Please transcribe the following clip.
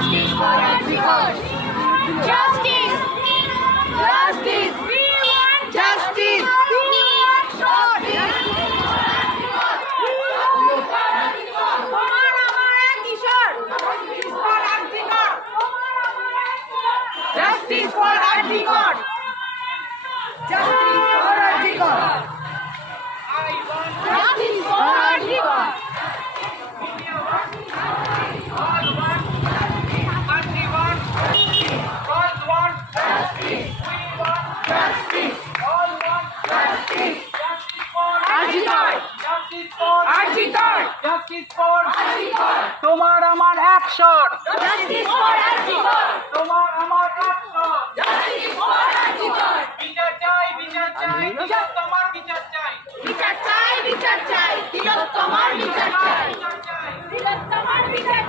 Justice for everyone. Justice. Justice. We want justice. We want justice. Justice for everyone. Justice for everyone. Justice for everyone. তোমার আমার action, Justice for everyone. তোমার আমার action. Justice for everyone. বিচার চাই, বিচার চাই, বিচার তোমার বিচার চাই, বিচার চাই, বিচার চাই, তিলোত্তমার বিচার চাই। বিচার চাই। তিলোত্তমার বিচার